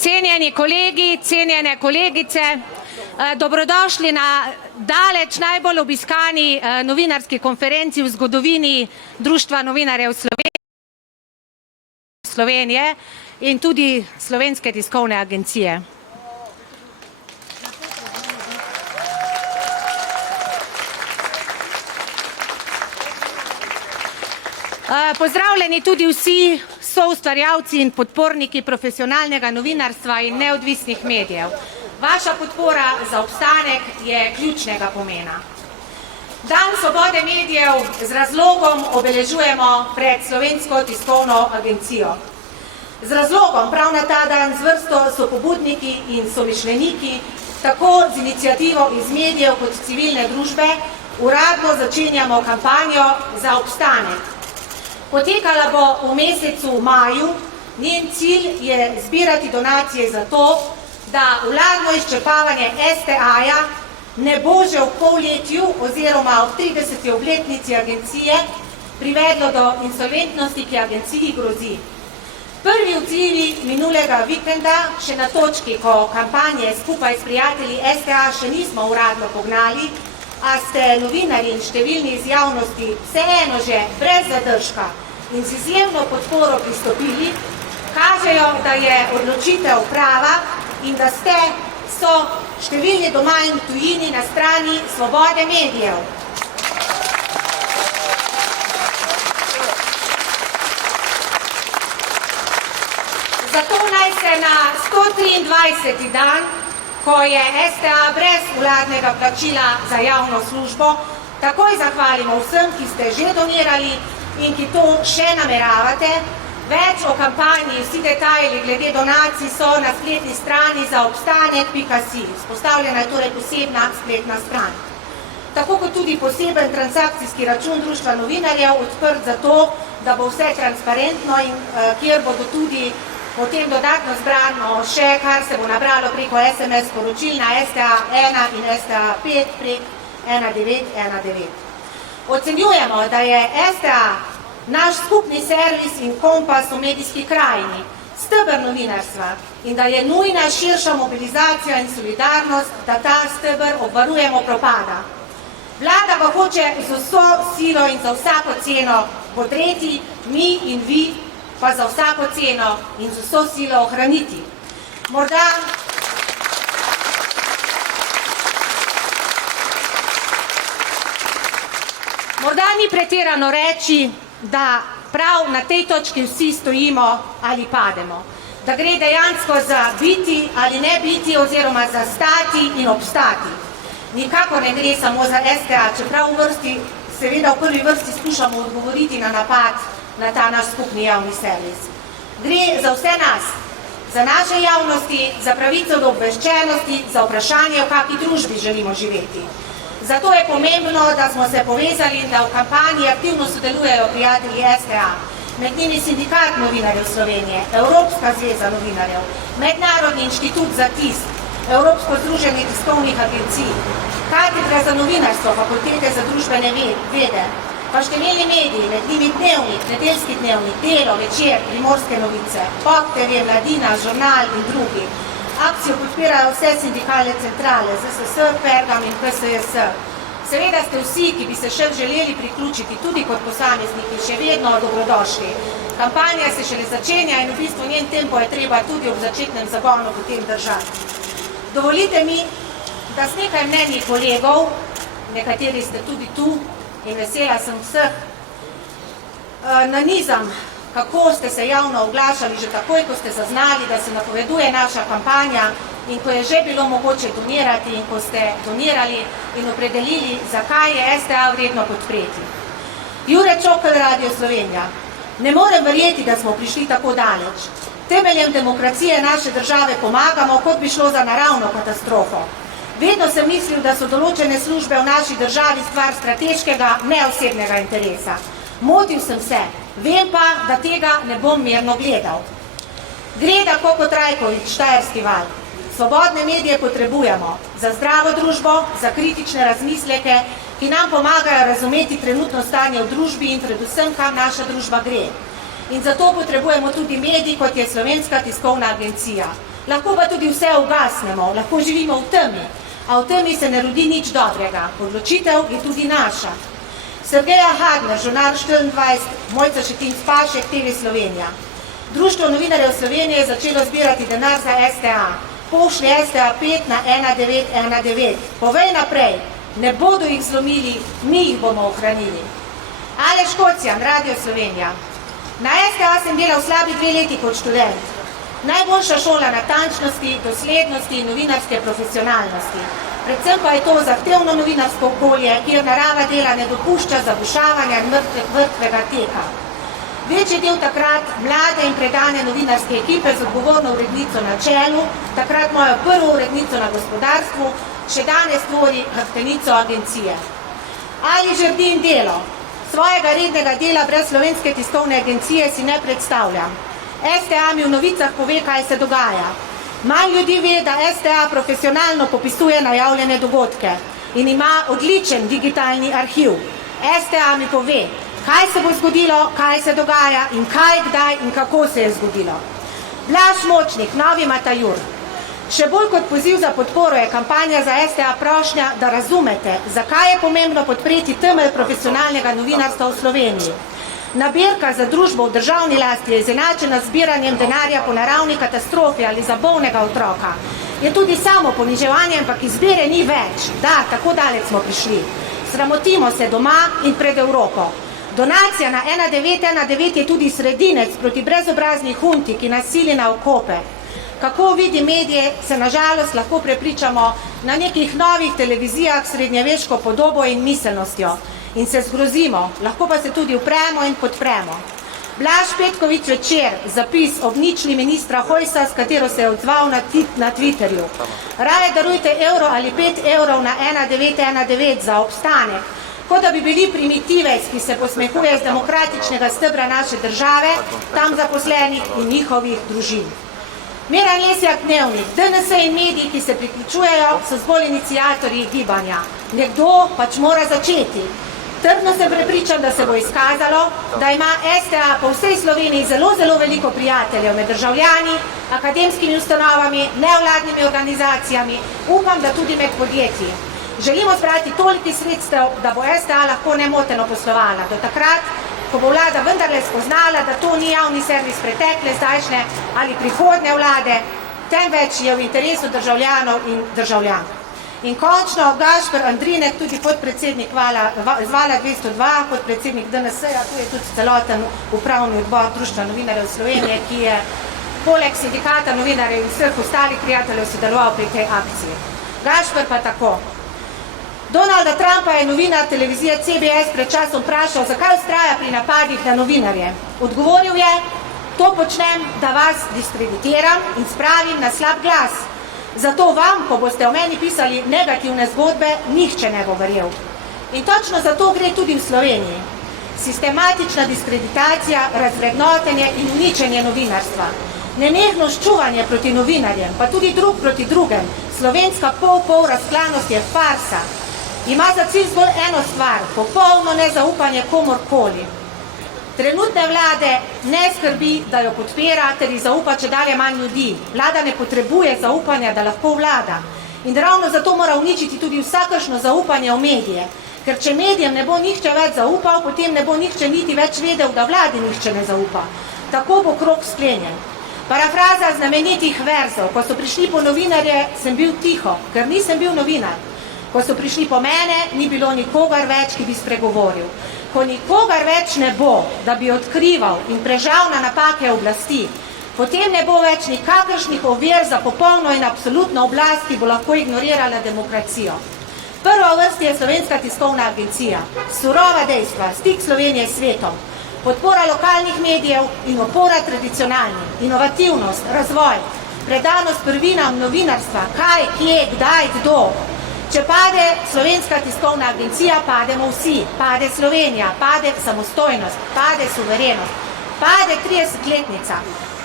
Cenjeni kolegi, cenjene kolegice, dobrodošli na daleč najbolj obiskani novinarski konferenci v zgodovini Društva novinarjev Slovenije in tudi Slovenske tiskovne agencije. Pozdravljeni tudi vsi soustvarjalci in podporniki profesionalnega novinarstva in neodvisnih medijev. Vaša podpora za obstanek je ključnega pomena. Dan svobode medijev z razlogom obeležujemo pred Slovensko tiskovno agencijo. Z razlogom prav na ta dan z vrsto so pobudniki in somišljeniki, tako z inicijativo iz medijev kot civilne družbe, uradno začenjamo kampanjo za obstanek. Potekala bo v mesecu maju, njen cilj je zbirati donacije za to, da vladno izčrpavanje STA-ja ne bo že v polletju oziroma v 30. obletnici agencije privedlo do insolventnosti, ki agenciji grozi. Prvi odzivi minulega vikenda, še na točki, ko kampanje skupaj s prijatelji STA še nismo uradno pognali, a ste novinarji in številni iz javnosti vseeno že brez zadržka in z izjemno podporo pristopili, kažejo, da je odločitev prava in da so številni doma in tujini na strani svobode medijev. Zato naj se na 123. dan, ko je STA brez vladnega plačila za javno službo, takoj zahvalimo vsem, ki ste že donirali in ki to še nameravate. Več o kampanji, vsi detajli glede donacij so na spletni strani za obstanek.si. Vzpostavljena je torej posebna spletna stran. Tako kot tudi poseben transakcijski račun Društva novinarjev, odprt za to, da bo vse transparentno in kjer bodo tudi potem dodatno zbrano še, kar se bo nabralo preko SMS sporočil na STA1 in STA5 prek 1919. Ocenjujemo, da je STA naš skupni servis in kompas v medijski krajini, steber novinarstva in da je nujna širša mobilizacija in solidarnost, da ta steber obvarujemo propada. Vlada pa hoče z vso silo in za vsako ceno podreti, mi in vi pa za vsako ceno in z vso silo ohraniti. Morda ni pretirano reči, da prav na tej točki vsi stojimo ali pademo. Da gre dejansko za biti ali ne biti oziroma za stati in obstati. Nikako ne gre samo za STA, čeprav seveda v prvi vrsti skušamo odgovoriti na napad na ta naš skupni javni servis. Gre za vse nas, za naše javnosti, za pravico do obveščenosti, za vprašanje, v kakšni družbi želimo živeti. Zato je pomembno, da smo se povezali in da v kampanji aktivno sodelujejo prijatelji STA, med njimi Sindikat novinarjev Slovenije, Evropska zveza novinarjev, Mednarodni inštitut za tisk, Evropsko združenje tiskovnih agencij, Katedra za novinarstvo, Fakultete za družbene vede, pa številni mediji, med njimi Dnevnik, Nedeljski dnevnik, Delo, Večer, Primorske novice, Pop TV, Mladina, Žurnal in drugi. Akcijo podpirajo vse sindikalne centrale, ZSS, Pergam in PSJS. Seveda ste vsi, ki bi se še želeli priključiti tudi kot posamezniki, še vedno dobrodošli. Kampanja se šele začenja in v bistvu njen tempo je treba tudi ob začetnem zagonu potem držati. Dovolite mi, da s nekaj mnenji kolegov, nekateri ste tudi tu in vesela sem vseh, nanizam, kako ste se javno oglašali že takoj, ko ste zaznali, da se napoveduje naša kampanja in ko je že bilo mogoče donirati in ko ste donirali in opredelili, zakaj je STA vredno podpreti. Jure Čokl, Radio Slovenija. Ne morem verjeti, da smo prišli tako daleč. Temeljem demokracije naše države pomagamo, kot bi šlo za naravno katastrofo. Vedno sem mislil, da so določene službe v naši državi stvar strateškega, neosebnega interesa. Motil sem se, vem pa, da tega ne bom mirno gledal. Gre tako kot Rajkovič, Štajerski val. Svobodne medije potrebujemo za zdravo družbo, za kritične razmisleke, ki nam pomagajo razumeti trenutno stanje v družbi in predvsem, kam naša družba gre. In zato potrebujemo tudi medij, kot je Slovenska tiskovna agencija. Lahko pa tudi vse ugasnemo, lahko živimo v temi, a v temi se ne rodi nič dobrega. Odločitev je tudi naša. Sergeja Hagner, Žurnal 24, Mojca Šetinc Pašek, TV Slovenija. Društvo novinarjev Slovenije je začelo zbirati denar za STA. Pošlji STA 5 na 1919. Povej naprej, ne bodo jih zlomili, mi jih bomo ohranili. Aleš Kocijan, Radio Slovenija. Na STA sem delal slabi 2 leti kot študent. Najboljša šola natančnosti, doslednosti in novinarske profesionalnosti. Predvsem pa je to zahtevno novinarsko okolje, kjer narava dela ne dopušča zabušavanja mrtvega teka. Večji del takrat mlade in predane novinarske ekipe z odgovorno urednico na čelu, takrat mojo prvo urednico na Gospodarstvu, še danes tvori hrbtenico agencije. Ali Žerdin Delo. Svojega rednega dela brez Slovenske tiskovne agencije si ne predstavljam. STA mi v novicah pove, kaj se dogaja. Manj ljudi ve, da STA profesionalno popisuje najavljene dogodke in ima odličen digitalni arhiv. STA mi pove, kaj se bo zgodilo, kaj se dogaja in kaj, kdaj in kako se je zgodilo. Blaž Močnik, Novi Matajur. Še bolj kot poziv za podporo je kampanja za STA prošnja, da razumete, zakaj je pomembno podpreti temelj profesionalnega novinarstva v Sloveniji. Nabirka za družbo v državni lasti je izenačena z zbiranjem denarja po naravni katastrofi ali za bolnega otroka. Je tudi samo poniževanje, ampak izbire ni več. Da, tako daleč smo prišli. Sramotimo se doma in pred Evropo. Donacija na 1919 je tudi sredinec proti brezobrazni hunti, ki nas sili na okope. Kako vidi medije, se nažalost lahko prepričamo na nekih novih televizijah s srednjeveško podobo in miselnostjo. In se zgrozimo, lahko pa se tudi upremo in podpremo. Blaž Petković Večer, zapis ob ničli ministra Hojsa, s katero se je odzval na Twitterju. Raje darujte evro ali 5 evrov na 1919 za obstanek, kot da bi bili primitivec, ki se posmehuje z demokratičnega stebra naše države, tam zaposlenih in njihovih družin. Miran Lesjak Dnevnik, DNS in mediji, ki se priključujejo, so zgolj iniciatorji gibanja. Nekdo pač mora začeti. Trdno sem prepričan, da se bo izkazalo, da ima STA po vsej Sloveniji zelo veliko prijateljev med državljani, akademskimi ustanovami, nevladnimi organizacijami, upam, da tudi med podjetji. Želimo zbrati toliko sredstev, da bo STA lahko nemoteno poslovala. Do takrat, ko bo vlada vendarle spoznala, da to ni javni servis pretekle, zdajšnje ali prihodne vlade, temveč je v interesu državljanov in državljank. In končno Gašper Andrinek, tudi podpredsednik Zvala 202, podpredsednik DNS-ja, tu je tudi celoten upravni odbor Društva novinarjev Slovenije, ki je poleg sindikata novinarjev in vseh ostalih prijateljev sodeloval pri tej akciji. Gašper pa tako. Donalda Trumpa je novinar televizije CBS pred časom vprašal, zakaj vztraja pri napadih na novinarje. Odgovoril je, to počnem, da vas diskreditiram in spravim na slab glas. Zato vam, ko boste o meni pisali negativne zgodbe, nihče ne bo verjel. In točno zato gre tudi v Sloveniji. Sistematična diskreditacija, razvrednotenje in uničenje novinarstva. Nenehno ščuvanje proti novinarjem, pa tudi drug proti drugem. Slovenska pol razklanost je farsa. Ima za cilj zgolj eno stvar, popolno nezaupanje komorkoli. Trenutne vlade ne skrbi, da jo podpira, ter ji zaupa čedalje manj ljudi. Vlada ne potrebuje zaupanja, da lahko vlada. In ravno zato mora uničiti tudi vsakršno zaupanje v medije. Ker če medijem ne bo nihče več zaupal, potem ne bo nihče niti več vedel, da vladi nihče ne zaupa. Tako bo krog sklenjen. Parafraza znamenitih verzov. Ko so prišli po novinarje, sem bil tiho, ker nisem bil novinar. Ko so prišli po mene, ni bilo nikogar več, ki bi spregovoril. Ko nikogar več ne bo, da bi odkrival in prežal na napake oblasti, potem ne bo več nikakršnih ovir za popolno in absolutno oblast, ki bo lahko ignorirala demokracijo. Prva v vrsti je Slovenska tiskovna agencija. Surova dejstva, stik Slovenije s svetom, podpora lokalnih medijev in opora tradicionalnim, inovativnost, razvoj, predanost prvinam novinarstva, kaj, kje, kdaj, kdo. Če pade Slovenska tiskovna agencija, pademo vsi. Pade Slovenija, pade samostojnost, pade suverenost, pade 30-letnica.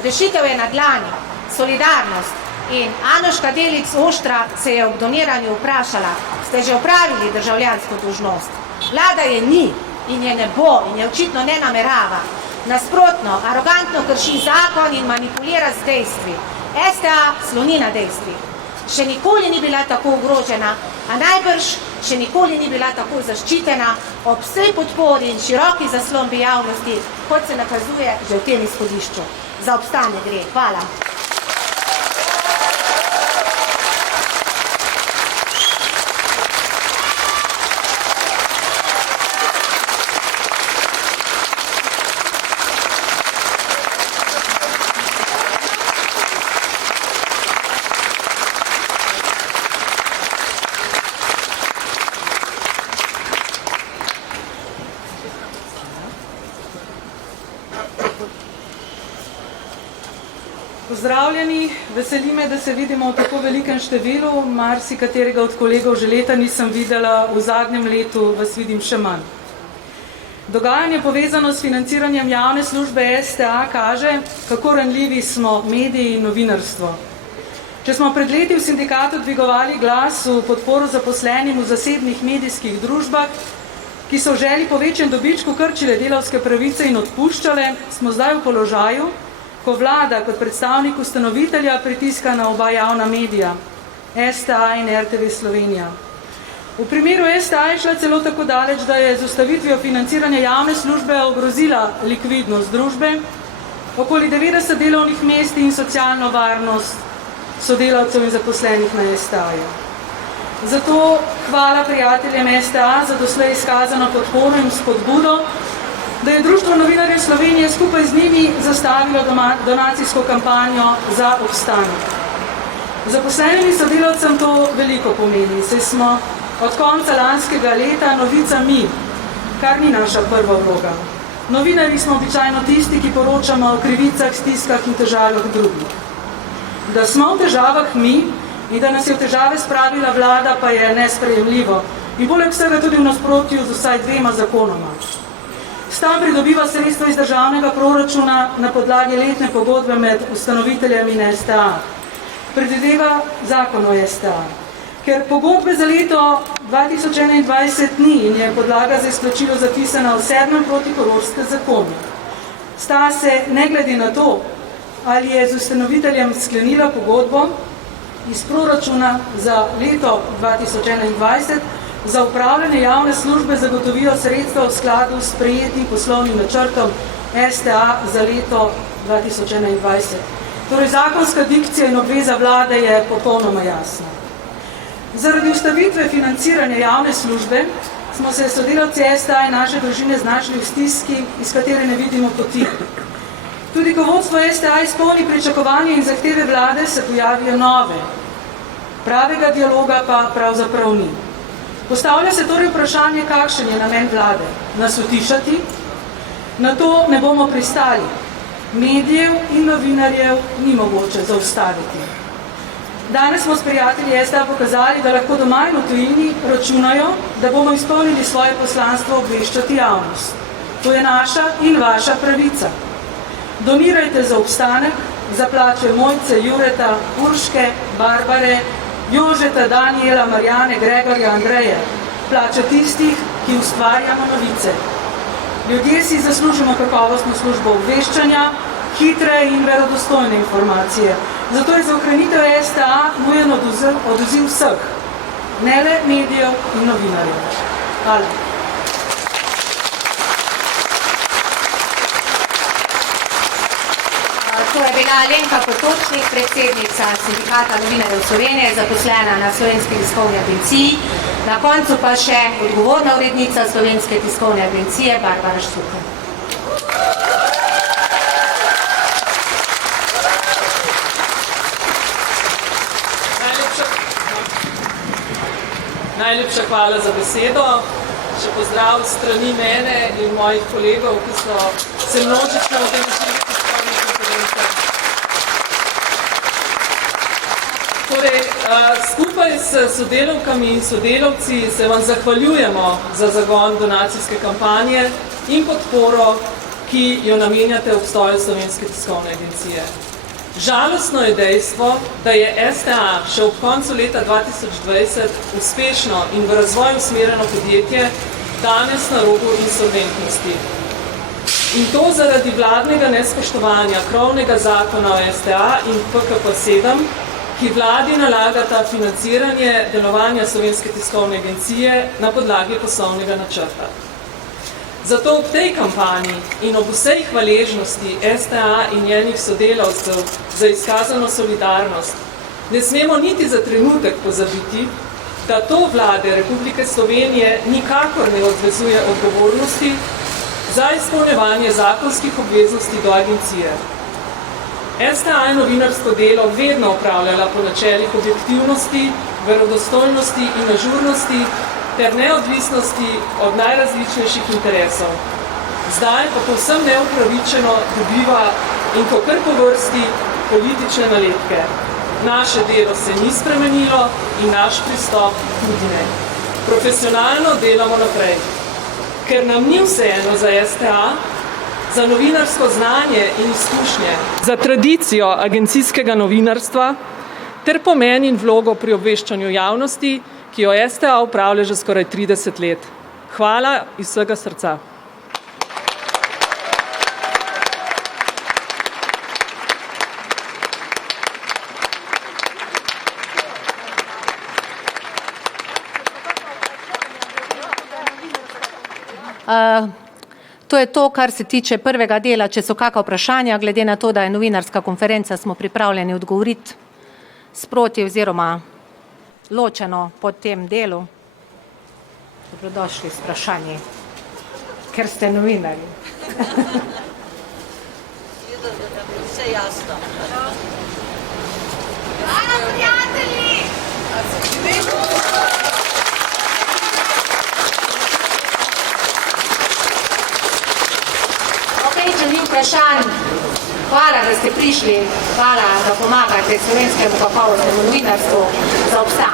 Rešitev je na dlani, solidarnost. In Anuška Delic Oštra se je ob doniranju vprašala, ste že opravili državljansko dolžnost? Vlada je ni in je ne bo in je očitno ne namerava. Nasprotno, arogantno krši zakon in manipulira z dejstvi. STA sloni na dejstvih. Še nikoli ni bila tako ogrožena, a najbrž še nikoli ni bila tako zaščitena ob vsej podpori in široki zaslombi javnosti, kot se nakazuje že v tem izhodišču. Za obstanje gre. Hvala. Pozdravljeni, veseli me, da se vidimo v tako velikem številu, marsikaterega od kolegov že leta nisem videla, v zadnjem letu vas vidim še manj. Dogajanje povezano s financiranjem javne službe STA kaže, kako ranljivi smo mediji in novinarstvo. Če smo pred leti v sindikatu dvigovali glas v podporo zaposlenim v zasebnih medijskih družbah, ki so v želji po večjem dobičku krčile delavske pravice in odpuščale, smo zdaj v položaju, ko vlada kot predstavnik ustanovitelja pritiska na oba javna medija, STA in RTV Slovenija. V primeru STA je šla celo tako daleč, da je z ustavitvijo financiranja javne službe ogrozila likvidnost družbe, okoli 90 delovnih mest in socialno varnost sodelavcev in zaposlenih na STA-ju. Zato hvala prijateljem STA za doslej izkazano podporo in spodbudo, da je Društvo novinarjev Slovenije skupaj z njimi zastavilo donacijsko kampanjo za obstanek. Zaposlenim in sodelavcem to veliko pomeni, saj smo od konca lanskega leta novica mi, kar ni naša prva vloga. Novinarji smo običajno tisti, ki poročamo o krivicah, stiskah in težavah drugih. Da smo v težavah mi in da nas je v težave spravila vlada, pa je nesprejemljivo in poleg vsega tudi v nasprotju z vsaj 2 zakonoma. STA pridobiva sredstva iz državnega proračuna na podlagi letne pogodbe med ustanoviteljem in STA. Predvideva zakon o STA. Ker pogodbe za leto 2021 ni in je podlaga za izplačilo zapisana v 7. protikororskem zakonu. STA se, ne glede na to, ali je z ustanoviteljem sklenila pogodbo iz proračuna za leto 2021, za upravljanje javne službe zagotovijo sredstva v skladu s sprejetim poslovnim načrtom STA za leto 2021. Torej, zakonska dikcija in obveza vlade je popolnoma jasna. Zaradi ustavitve financiranja javne službe smo se sodelavci STA in naše družine znašli v stiski, iz katere ne vidimo poti. Tudi ko vodstvo STA izpolni pričakovanje in zahteve vlade, se pojavijo nove. Pravega dialoga pa pravzaprav ni. Postavlja se torej vprašanje, kakšen je namen vlade. Nas utišati? Na to ne bomo pristali. Medijev in novinarjev ni mogoče zaustaviti. Danes smo s prijatelji STA pokazali, da lahko doma in v tujini računajo, da bomo izpolnili svoje poslanstvo obveščati javnost. To je naša in vaša pravica. Donirajte za obstanek, za plače Mojce, Jureta, Urške, Barbare, Jožeta, Danijela, Marjane, Gregorja, Andreje, plače tistih, ki ustvarjamo novice. Ljudje si zaslužimo kakovostno službo obveščanja, hitre in verodostojne informacije. Zato je za ohranitev STA nujen odziv vseh, ne le medijev in novinarjev. Hvala. To je bila Alenka Potočnik, predsednica Sindikata novinarjev Slovenije, zaposlena na Slovenski tiskovni agenciji. Na koncu pa še odgovorna urednica Slovenske tiskovne agencije Barbara Štrukelj. Najlepša hvala za besedo. Še pozdrav strani mene in mojih kolegov, ki so se množično udeležili tiskovne konference. Torej, skupaj s sodelavkami in sodelavci se vam zahvaljujemo za zagon donacijske kampanje in podporo, ki jo namenjate obstoju Slovenske tiskovne agencije. Žalostno je dejstvo, da je STA še ob koncu leta 2020 uspešno in v razvoj usmerjeno podjetje danes na robu insolventnosti. In to zaradi vladnega nespoštovanja krovnega zakona o STA in PKP7, ki vladi nalagata financiranje delovanja Slovenske tiskovne agencije na podlagi poslovnega načrta. Zato ob tej kampanji in ob vsej hvaležnosti STA in njenih sodelavcev za izkazano solidarnost ne smemo niti za trenutek pozabiti, da to vlade Republike Slovenije nikakor ne odvezuje odgovornosti za izpolnjevanje zakonskih obveznosti do agencije. STA je novinarsko delo vedno opravljala po načelih objektivnosti, verodostojnosti in ažurnosti ter neodvisnosti od najrazličnejših interesov. Zdaj pa povsem neupravičeno dobiva in to kar po vrsti politične nalepke. Naše delo se ni spremenilo in naš pristop tudi ne. Profesionalno delamo naprej. Ker nam ni vseeno za STA, za novinarsko znanje in izkušnje, za tradicijo agencijskega novinarstva ter pomen in vlogo pri obveščanju javnosti, ki jo STA upravlja že skoraj 30 let. Hvala iz vsega srca. To je to, kar se tiče prvega dela. Če so kakšna vprašanja, glede na to, da je novinarska konferenca, smo pripravljeni odgovoriti sproti oziroma ločeno po tem delu. Dobrodošli s vprašanji, ker ste novinarji. Vse jasno. Hvala, prijatelji! Če ni vprašanj, hvala, da ste prišli, hvala, da pomagate slovenskemu kakovostnemu novinarstvu za obstanek.